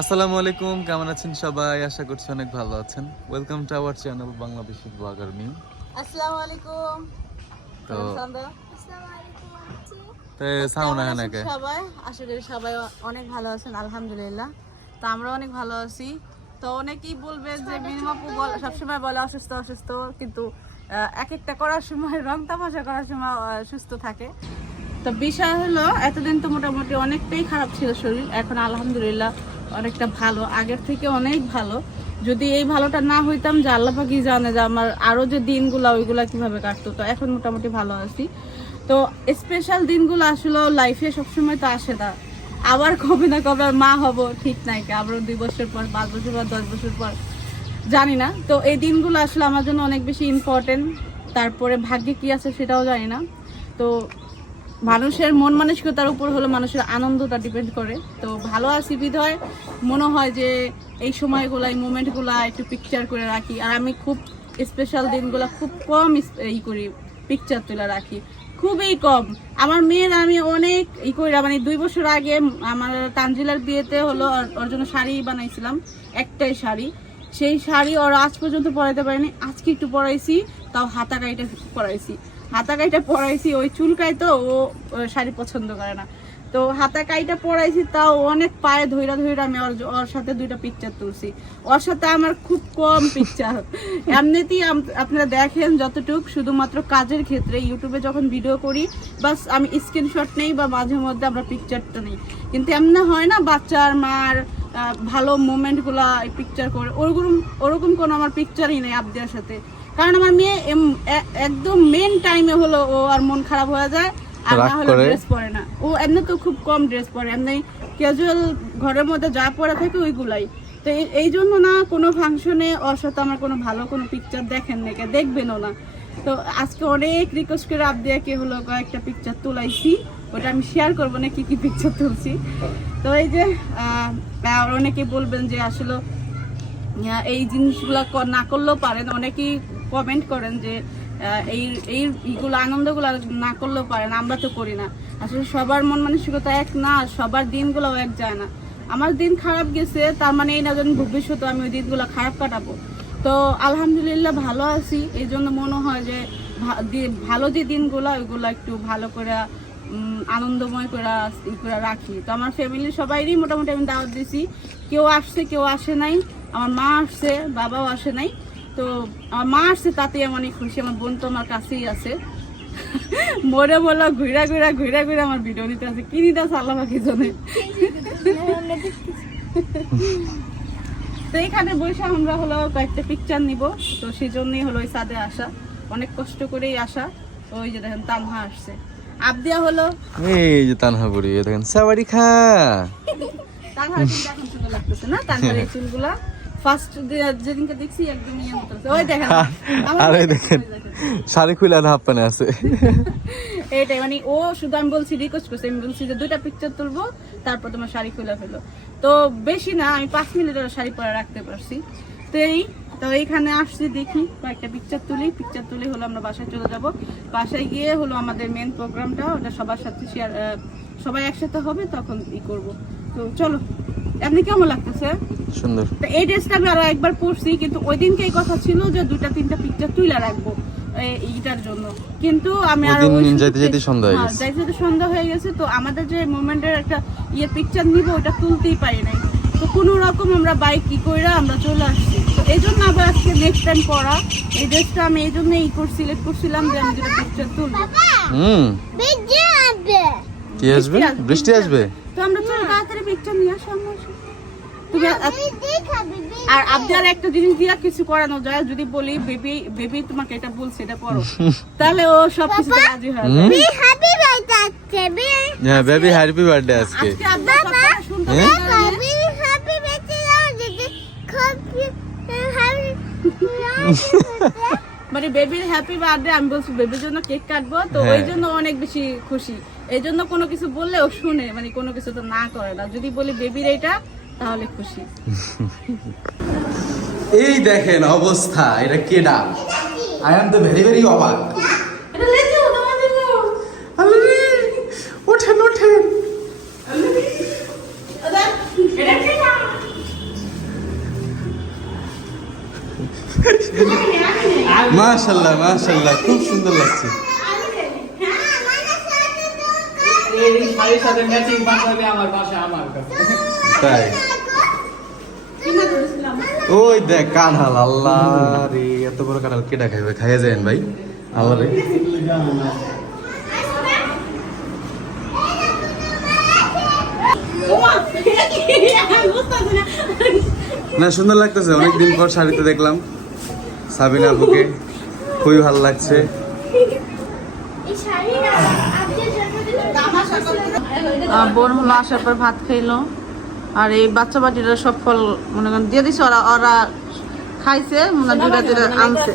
আসসালামু আলাইকুম কেমন আছেন সবাই? আশা করছি অনেক ভালো আছেন। Welcome to our channel Bangladeshi blogger me আসসালামু আলাইকুম। তো। তে সাউন্ড কেমন হয় না সবাই আশা করি সবাই অনেক ভালো আছেন আলহামদুলিল্লাহ। তো আমরা অনেক ভালো আছি। তো অনেকেই বলবে যে মিনিমাপু সবসময় বলে অসুস্থ অসুস্থ কিন্তু এক একটা করার সময় রং তামাশা করার সময় সুস্থ থাকে। তো বিষয় হলো এতদিন তো মোটামুটি অনেকটাই খারাপ ছিল শরীর এখন আলহামদুলিল্লাহ অনেকটা ভালো, আগের থেকে অনেক ভালো। যদি এই ভালোটা না হইতাম, যে আল্লাহ পাকি জানে যে আমার আরও যে দিনগুলো, ওইগুলা কীভাবে কাটতো। তো এখন মোটামুটি ভালো আছি। তো স্পেশাল দিনগুলো আসলে লাইফে সবসময় তো আসে না। আবার কবে না কবে মা হব, ঠিক নাই আবার দুই বছর পর, পাঁচ বছর পর, দশ বছর পর, জানি না। তো এই দিনগুলো আসলে আমার জন্য অনেক বেশি ইম্পর্টেন্ট তারপরে ভাগ্যে কি আছে সেটাও জানি না। তো মানুষের মন মানসিকতার উপর হলো মানুষের আনন্দটা ডিপেন্ড করে। তো ভালো আছি বিধয়, মনে হয় যে এই সময়গুলো, এই মোমেন্টগুলো একটু পিকচার করে রাখি। আর আমি খুব স্পেশাল দিনগুলো খুব কম ই করি পিকচার তুলে রাখি। খুবই কম। আমার মেয়ের আমি অনেক ই করি মানে দুই বছর আগে আমার তানজিলার বিয়েতে হলো ওর জন্য শাড়ি বানাইছিলাম, একটাই শাড়ি। সেই শাড়ি ওর আজ পর্যন্ত পরাইতে পারিনি, আজকে একটু পরাইছি, তাও হাতা কাইটা পরাইছি। হাতা কাইটা পরাইছি ওই চুলকাই তো ও শাড়ি পছন্দ করে না। তো হাতা কাইটা পরাইছি তাও অনেক পায়ে ধইরা ধইরা আমি ওর ওর সাথে দুইটা পিকচার তুলছি। ওর সাথে আমার খুব কম পিকচার এমনিতেই আপনারা দেখেন যতটুক শুধুমাত্র কাজের ক্ষেত্রে ইউটিউবে যখন ভিডিও করি বাস আমি স্ক্রিনশট নেই বা মাঝে মধ্যে আমরা পিকচারটা নেই। কিন্তু এমনি হয় না বাচ্চার মার ভালো মোমেন্টগুলা পিকচার করে ওরকম ওরকম কোনো আমার পিকচারই নেই আবদিয়ার সাথে। কারণ আমার মেয়ে একদম মেন টাইমে হলো ও আর মন খারাপ হয়ে যায় আর না হলে ড্রেস পরে না। ও এমনি তো খুব কম ড্রেস পরে এমনি ক্যাজুয়াল ঘরের মধ্যে যা পরে থাকে ওইগুলাই। তো এই- জন্য না কোনো ফাংশনে ওর সাথে আমার কোনো ভালো কোনো পিকচার দেখেন না কে দেখবেনও না। তো আজকে অনেক রিকোয়েস্ট করে আবদিয়াকে হলো কয়েকটা পিকচার তোলাইছি ওটা আমি শেয়ার করব না কি কি পিকচার তুলছি। তো এই যে অনেকে বলবেন যে আসলে এই জিনিসগুলো না করলেও পারেন। অনেকেই কমেন্ট করেন যে এই এই এইগুলো আনন্দগুলো না করলেও পারেন আমরা তো করি না। আসলে সবার মন মানসিকতা এক না সবার দিনগুলোও এক যায় না। আমার দিন খারাপ গেছে, তার মানে এই না যেন ভবিষ্যতে আমি ওই দিনগুলো খারাপ কাটাবো। তো আলহামদুলিল্লাহ ভালো আছি, এই জন্য মনে হয় যে ভালো যে দিনগুলো, ওইগুলো একটু ভালো করে আনন্দময় করে করে রাখি। তো আমার ফ্যামিলির সবাইরই মোটামুটি আমি দাওয়াত দিছি। কেউ আসছে, কেউ আসে নাই। আমার মা আসছে, বাবাও আসে নাই। তো আমার মা আসছে তাতে আমি অনেক খুশি। আমার বোন তো আমার কাছেই আছে। মরে বলো ঘুরা ঘুরা ঘুরা ঘুরা আমার ভিডিও নিতে আছে কি নিতে আছে আল্লাহ পাখি জনে। তো এখানে বসে আমরা হলো কয়েকটা পিকচার নিব। তো সেই জন্যই হলো ওই সাদে আসা। অনেক কষ্ট করেই আসা। ওই যে দেখেন তানহা আসছে। আবদিয়া হলো? এই যে তানহা বুড়ি দেখেন সাবারি খা তানহা কিন্তু এখন সুন্দর লাগতেছে না? তানহার এই চুলগুলা? ফার্স্ট যেদিনকে দেখছি একদম ইয়ে মতো। ওই দেখেন। আর দেখেন শাড়ি খুলে আর হাফ প্যানে আছে। এইটাই মানে ও শুধু আমি বলছি রিকোয়েস্ট করছি আমি বলছি যে দুইটা পিকচার তুলবো তারপর তোমার শাড়ি খুলে ফেলো তো বেশি না আমি পাঁচ মিনিটের শাড়ি পরে রাখতে পারছি। তো এই তো এইখানে আসছি দেখি কয়েকটা পিকচার তুলি। পিকচার তুলে হলো আমরা বাসায় চলে যাব। বাসায় গিয়ে হলো আমাদের মেন প্রোগ্রামটা ওটা সবার সাথে শেয়ার সবাই একসাথে হবে তখন ই করব। তো চলো। এমনি কেমন লাগতেছে? সুন্দর। তো এই ড্রেসটা আমি আরও একবার পরছি কিন্তু ওই দিনকে এই কথা ছিল যে দুইটা তিনটা পিকচার তুলে রাখব এইটার জন্য। কিন্তু আমি আর দিন যাইতে যাইতে সন্ধ্যা হয়ে হ্যাঁ, গেছে। যাইতে যাইতে সন্ধ্যা হয়ে গেছে তো আমাদের যে মোমেন্টের একটা ইয়ে পিকচার নিব ওটা তুলতেই পারি নাই। তো কোনো রকম আমরা বাইক কি কইরা আমরা চলে আসছি। তো এই জন্য আবার আজকে নেক্সট টাইম পড়া এই ড্রেসটা আমি এই জন্য ই করে সিলেক্ট করছিলাম যে আমি দুটো পিকচার তুলবো। হুম। কি আসবে? বৃষ্টি আসবে। তো আমরা পিকচার নিয়ে আসো আমরা তুমি আর আবদার একটা জিনিস দিয়া কিছু করানো যায় যদি বলি বেবি বেবি তোমাকে এটা বলছে এটা করো। তাহলে ও সব কিছু রাজি হয়? হ্যাঁ বেবি হ্যাপি বার্থডে আজকে। শুনতে হ্যাঁ? পারি মানে বেবির হ্যাপি বার্থডে আমি বলছি বেবির জন্য কেক কাটবো তো হ্যাঁ। ওই জন্য অনেক বেশি খুশি। এই জন্য কোনো কিছু বললে ও শুনে মানে কোনো কিছু তো না করে না। যদি বলি বেবির এটা তাহলে খুশি। এই দেখেন অবস্থা এটা কে ডাল I am the very very অবাক মাশাল্লাহ মাশাল্লাহ খুব সুন্দর লাগছে। এই শাড়ির সাথে ম্যাচিং পাঞ্জাবি আমার পাশে আমার কাছে। তাই? ওই দেখ কাঁঠাল আল্লাহ রে এত বড় কাঁঠাল কেটা খাইবে? খাইয়া যাবেন ভাই। আল্লাহ রে। না সুন্দর লাগতেছে অনেকদিন পর শাড়িতে দেখলাম। সাবিনা আপুকে। খুবই ভালো লাগছে। বোন হলো আসার পর ভাত খাইলো। আর এই বাচ্চা বাটিটা সব ফল মনে করেন দিয়ে দিছে ওরা ওরা খাইছে মনে দুটা দুটা আনছে।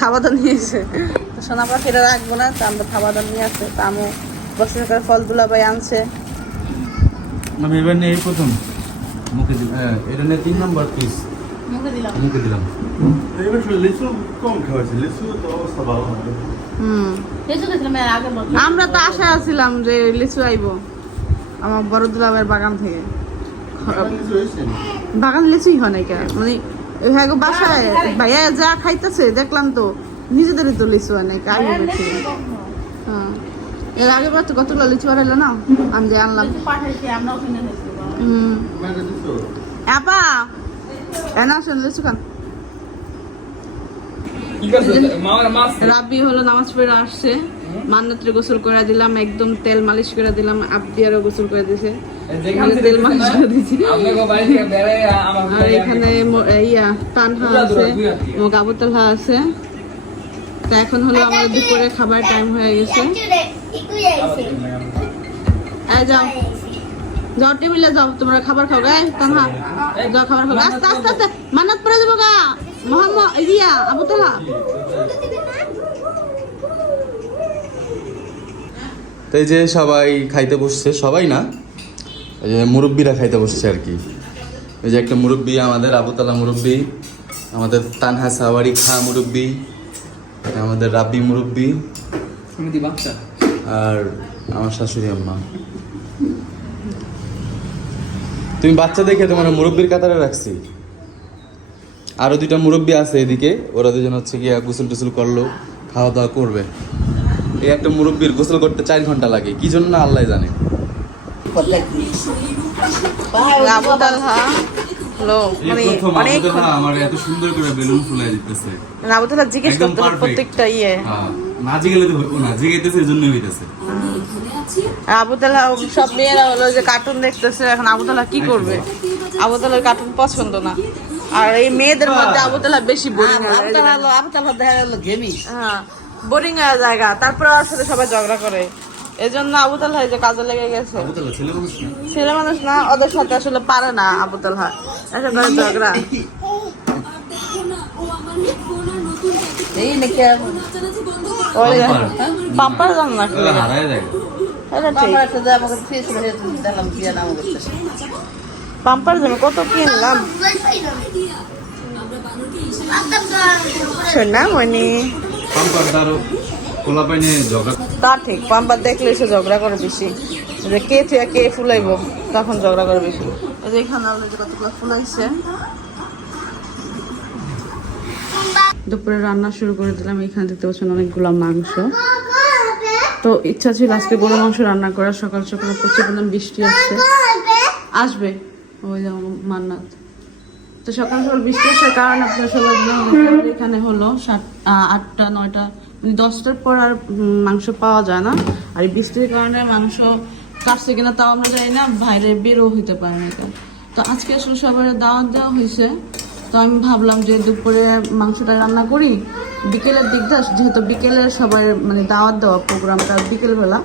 থাবাদা নিয়েছে তো সোনা পাখিরা রাখব না তো আমরা থাবাদা নিয়ে আসছে তা আমি বছর করে ফল দুলাবাই আনছে। আমি এবার নিয়ে প্রথম। মুখে দিলাম। হ্যাঁ এটা নিয়ে তিন নম্বর পিস মুখে দিলাম। মুখে দিলাম। এবার লিচু কম খাওয়াছে লিচু তো অবস্থা ভালো হবে আমরা তো আশায় আছিলাম যে লিচু আইবো আমার বড় দুলাবের বাগান থেকে। বাগান লিচুই হয় নাই কেন? মানে ওই হ্যাঁ গো বাসায় ভাইয়া যা খাইতেছে দেখলাম তো নিজেদেরই তো লিচু হয় আইবো হ্যাঁ। এর আগে বার তো কতগুলো লিচু না? আমি যে আনলাম। হুম। তোমাকে দিছো? আপা এনা আসেন লিচু খান কি করছ মামার মাছ রাব্বি হলো নামাজ পড়ে আসছে। মান্নাত্রে গোসল করে দিলাম একদম তেল মালিশ করে দিলাম আব্বিয়ারও গোসল করে দিছে। তেল মালিশ করে দিছি। আমার আর এখানে ইয়া তানহা আছে ও আছে। তো এখন হলো আমাদের দুপুরে খাবার টাইম হয়ে গেছে। যাও। যাও টেবিলে যাও তোমরা খাবার খাও গায়ে তানহা। যাও খাবার খাও আস্তে আস্তে আস্তে। মান্নাত পড়ে যাব গা। মোহাম্মদ ইয়া আবুতলা তো এই যে সবাই খাইতে বসছে সবাই না? এই যে মুরব্বীরা খাইতে বসছে আর কি। এই যে একটা মুরব্বী আমাদের আবুতলা মুরব্বী আমাদের তানহা সাওয়ারি খা মুরব্বী আমাদের রাব্বি মুরব্বী আর আমার শাশুড়ি আম্মা। তুমি বাচ্চা দেখে তোমার মুরব্বীর কাতারে রাখছি? আরও দুইটা মুরব্বী আছে এদিকে। ওরা দুজন হচ্ছে গিয়া গোসল টুসল করল খাওয়া দাওয়া করবে। এই একটা মুরব্বীর গোসল করতে চার ঘণ্টা লাগে কি জন্য না আল্লাহ জানে? আবুতলা মানে ইয়ে। আবুতলা সব মেয়েরা হলো যে কার্টুন দেখতেছে এখন আবুতলা কি করবে? আবুতলার কার্টুন পছন্দ না। আর এই মেয়েদের মধ্যে আবুতলা বেশি বোরিং হ্যাঁ বোরিং হয়ে জায়গা তারপরে আসলে সবাই ঝগড়া করে। এই জন্য আবুতলা এই যে কাজে লেগে গেছে। ছেলে মানুষ না? ওদের সাথে আসলে পারে না আবুতলা এসব করে ঝগড়া। ওই পাম্পার জান না এটা ঠিক। পাম্পার জন্য কত কিনলাম? শোনা মনি। তা ঠিক পাম্পার দেখলে সে ঝগড়া করে বেশি। যে কে থেকে কে ফুলাইবো তখন ঝগড়া করে বেশি। এই যে এখানে কতগুলো ফুলাইছে দুপুরে রান্না শুরু করে দিলাম এখানে দেখতে পাচ্ছেন অনেকগুলো মাংস। তো ইচ্ছা ছিল আজকে গরু মাংস রান্না করার সকাল সকাল প্রচুর পরিমাণ বৃষ্টি আসছে। আসবে। ওই যে মান্নাত। তো সকাল সকাল বৃষ্টি আসার কারণে আপনার সবাই এখানে হলো সাত আটটা নয়টা মানে দশটার পর আর মাংস পাওয়া যায় না। আর বৃষ্টির কারণে মাংস কাটছে কিনা তাও আমরা জানি না বাইরে বেরো হইতে পারে না। তো আজকে আসলে সবার দাওয়াত দেওয়া হয়েছে। তো আমি ভাবলাম যে দুপুরে মাংসটা রান্না করি। বিকেলের দিকটা যেহেতু বিকেলে সবার মানে দাওয়াত দেওয়া প্রোগ্রামটা বিকেলবেলা।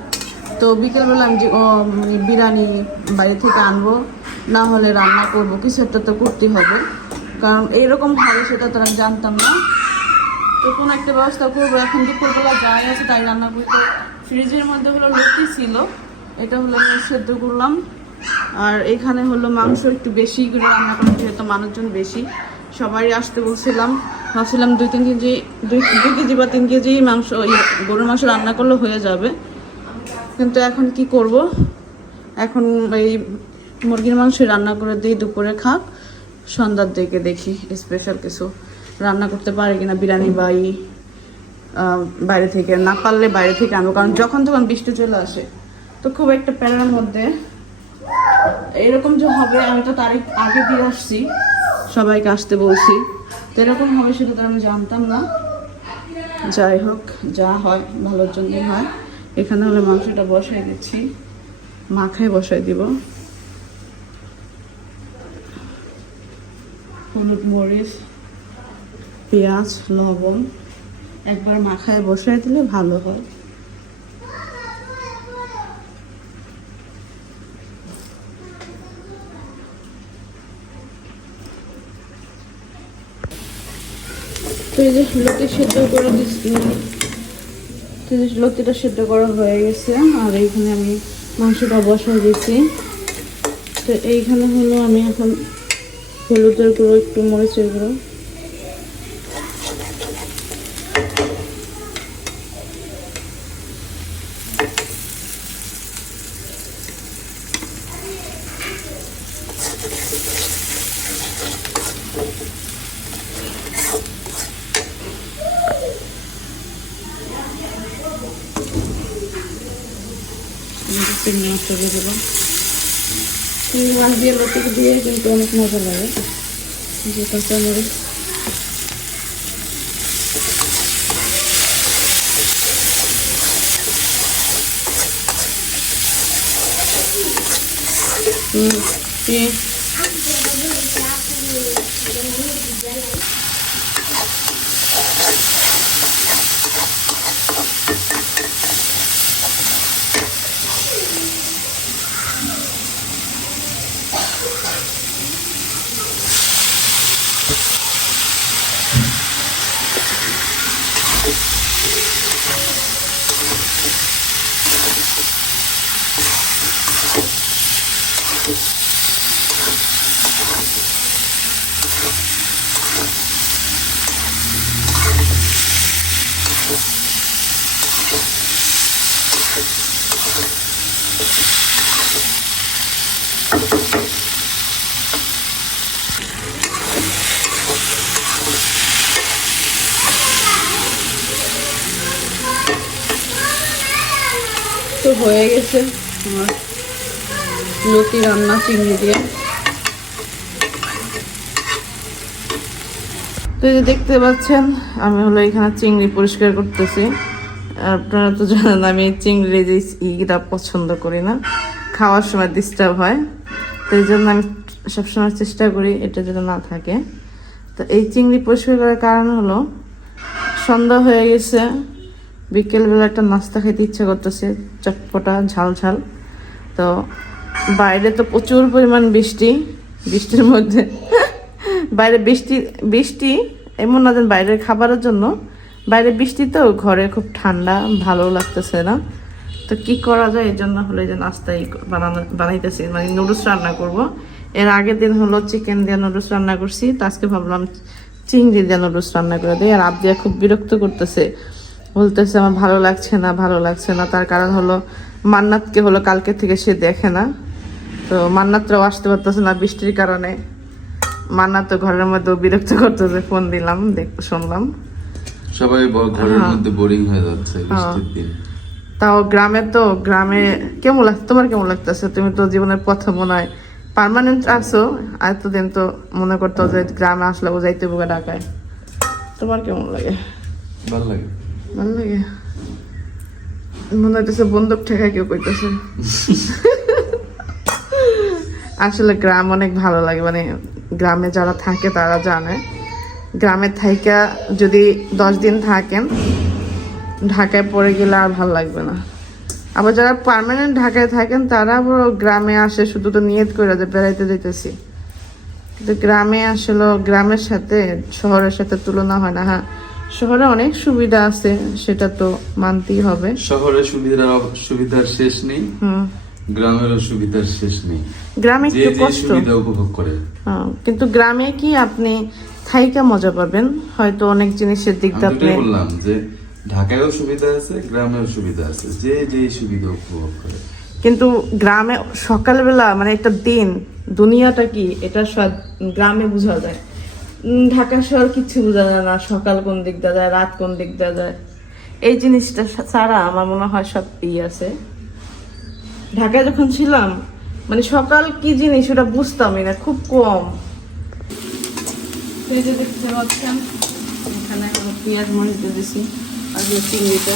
তো বিকেলবেলা আমি যে, ও মানে বিরিয়ানি বাইরে থেকে আনব, না হলে রান্না করব, কিছু একটা তো করতে হবে। কারণ এইরকম হবে সেটা তো আমি জানতাম না। তো কোনো একটা ব্যবস্থা করব। এখন দুপুরবেলা যাই আছে, তাই রান্না করতে। ফ্রিজের মধ্যে হলো লুচি ছিল, এটা হলো আমি সেদ্ধ করলাম। আর এখানে হলো মাংস একটু বেশি করে রান্না করলাম, যেহেতু মানুষজন বেশি। সবাই আসতে বলছিলাম, ভাবছিলাম দুই তিন কেজি, দুই দুই কেজি বা তিন কেজি মাংস গরুর মাংস রান্না করলে হয়ে যাবে। কিন্তু এখন কি করব? এখন এই মুরগির মাংস রান্না করে দিই দুপুরে খাক, সন্ধ্যার দিকে দেখি স্পেশাল কিছু রান্না করতে পারি কিনা, বিরিয়ানি বাই বাইরে থেকে না পারলে বাইরে থেকে আনব। কারণ যখন তখন বৃষ্টি চলে আসে, তো খুব একটা প্যারার মধ্যে এরকম যে হবে, আমি তো তারিখ আগে দিয়ে আসছি, সবাইকে আসতে বলছি। তো এরকম হবে সেটা তো আমি জানতাম না। যাই হোক, যা হয়, ভালোর জন্যই হয়। এখানে হলে মাংসটা বসাই দিচ্ছি। মাখায় বসাই দিব। হলুদ মরিচ, পেঁয়াজ, লবণ, একবার মাখায় বসাই দিলে ভালো হয়। তো এই যে লতি সেদ্ধ করে দিচ্ছি। লতিটা সেদ্ধ করা হয়ে গেছে, আর এইখানে আমি মাংসটা বসাই দিচ্ছি তো এইখানে হলো আমি এখন হলুদের গুঁড়ো, একটু মরিচের গুঁড়ো। দিয়ে দেবো। চিংড়ি মাছ দিয়ে লতিকে দিয়ে কিন্তু অনেক মজা লাগে। যে কাঁচামরিচ। পেঁয়াজ। হয়ে গেছে আমার লতি রান্না, চিংড়ি দিয়ে। তো এই যে দেখতে পাচ্ছেন, আমি হলো এখানে চিংড়ি পরিষ্কার করতেছি। আপনারা তো জানেন আমি চিংড়ি যে ইটা পছন্দ করি না, খাওয়ার সময় ডিস্টার্ব হয়। তো এই জন্য আমি সবসময় চেষ্টা করি এটা যেন না থাকে। তো এই চিংড়ি পরিষ্কার করার কারণ হলো, সন্ধ্যা হয়ে গেছে বিকেলবেলা একটা নাস্তা খেতে ইচ্ছা করতেছে, চটপটা, ঝাল ঝাল। তো বাইরে তো প্রচুর পরিমাণ বৃষ্টি, বৃষ্টির মধ্যে। বাইরে বৃষ্টি বৃষ্টি এমন না যে বাইরের খাবারের জন্য। বাইরে বৃষ্টি তো, ঘরে খুব ঠান্ডা, ভালো লাগতেছে না। তো কি করা যায়? এই জন্য হলো যে নাস্তাই বানানো, বানাইতেছি। মানে নুডলস রান্না করব। এর আগের দিন হলো চিকেন দিয়ে নুডলস রান্না করছি। তো আজকে ভাবলাম চিংড়ি দিয়ে নুডলস রান্না করে দিই। আর আবদিয়া খুব বিরক্ত করতেছে। বলতেছে আমার ভালো লাগছে না ভালো লাগছে না। তার কারণ হলো মান্নাতকে হলো কালকে থেকে সে দেখে না। তো মান্নাতরাও আসতে পারতেছে না বৃষ্টির কারণে। মান্নাত তো ঘরের মধ্যে বিরক্ত করতেছে ফোন দিলাম দেখ শুনলাম। সবাই ঘরের মধ্যে বোরিং হয়ে যাচ্ছে বৃষ্টির দিন। তাও গ্রামে তো গ্রামে কেমন লাগছে তোমার কেমন লাগতেছে? তুমি তো জীবনের প্রথম মনে হয় পার্মানেন্ট আছো এতদিন তো মনে করতো যে গ্রামে আসলে ও যাইতে বুকে ঢাকায়। তোমার কেমন লাগে? ভালো লাগে। ভালো লাগে মনে হইতেছে বন্দুক ঠেকায় কেউ কইতেছে। আসলে গ্রাম অনেক ভালো লাগে মানে গ্রামে যারা থাকে তারা জানে। গ্রামে থাইকা যদি দশ দিন থাকেন, ঢাকায় পড়ে গেলে আর ভালো লাগবে না। আবার যারা পার্মানেন্ট ঢাকায় থাকেন, তারা আবার গ্রামে আসে, শুধু তো নিয়ত করে যে বেড়াইতে যেতেছি কিন্তু গ্রামে আসলে গ্রামের সাথে, শহরের সাথে তুলনা হয় না হ্যাঁ? শহরে অনেক সুবিধা আছে সেটা তো মানতেই হবে। শহরে সুবিধা সুবিধার শেষ নেই গ্রামেরও সুবিধার শেষ নেই। গ্রামে একটু কষ্ট। সুবিধা উপভোগ করে। হ্যাঁ, কিন্তু গ্রামে কি আপনি থাইকা মজা পাবেন? হয়তো অনেক জিনিসের দিক দিয়ে আপনি বললাম যে ঢাকায়ও সুবিধা আছে গ্রামেও সুবিধা আছে। যে যে সুবিধা উপভোগ করে। কিন্তু গ্রামে সকালবেলা মানে একটা দিন দুনিয়াটা কি? এটা সব গ্রামে বোঝা যায়। ঢাকা শহর কিচ্ছু বোঝা যায় না, সকাল কোন দিক দিয়ে যায়, রাত কোন দিক দিয়ে যায়। এই জিনিসটা ছাড়া আমার মনে হয় সব ই আছে। ঢাকায় যখন ছিলাম মানে সকাল কি জিনিস ওটা বুঝতামই না, খুব কম। দেখতে পাচ্ছেন, এখানে পেঁয়াজ মরিচ দিয়ে দিছি আর চিংড়িটা।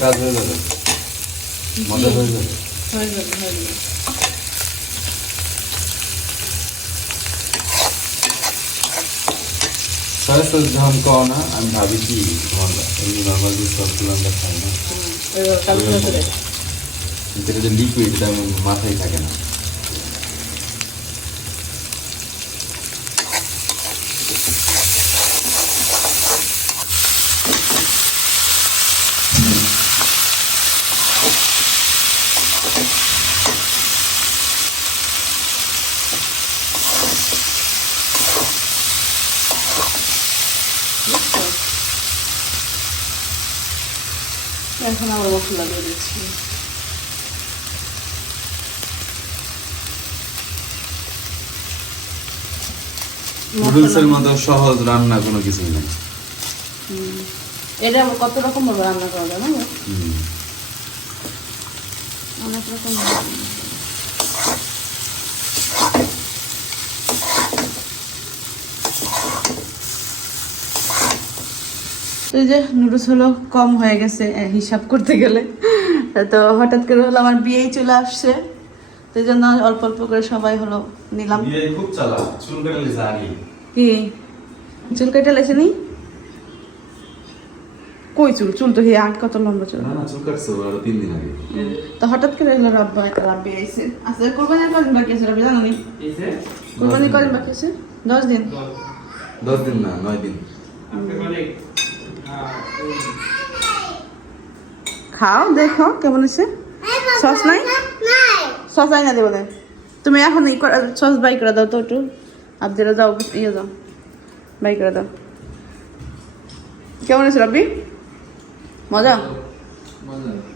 কাজ হয়ে যাবে মজা হয়ে যাবে হয়ে যাবে হয়ে যাবে সয়া সস যখন কও না আমি ভাবি কি এমনি নর্মাল যে সসগুলো আমরা খাই না এটা যে লিকুইড এটা মাথায় থাকে না এখন আবার মশলা দিয়ে নুডলসের মতো সহজ রান্না কোনো কিছুই নেই। এটা কত রকম ভাবে রান্না করা যায় না অনেক রকম। তো এই যে নুডলস হলো কম হয়ে গেছে হিসাব করতে গেলে। তো হঠাৎ করে হলো আমার বিয়েই চলে আসছে। তো এই জন্য অল্প অল্প করে সবাই হলো নিলাম। খুব চুল জানি। কি? চুল কেটে লেছে নি? কই চুল? চুল তো হে আগে কত লম্বা চুল। না না চুল কাটছে আরও তিন দিন আগে। তো হঠাৎ করে এলো রাব্বা রাব্বি আইছে। আচ্ছা কোরবানি করেন বাকি আছে রাব্বি জানো নি? এসে কোরবানি করেন বাকি আছে? দশ দিন? দশ দিন। না নয় দিন। আপনি বলে খাও দেখো কেমন আছে সস নাই? সস আই না দেবো তুমি এখন সস বাই করে দাও তো একটু। আবদিরা যাও ইয়ে যাও বাই করে দাও কেমন আছে রাব্বি মজা মজা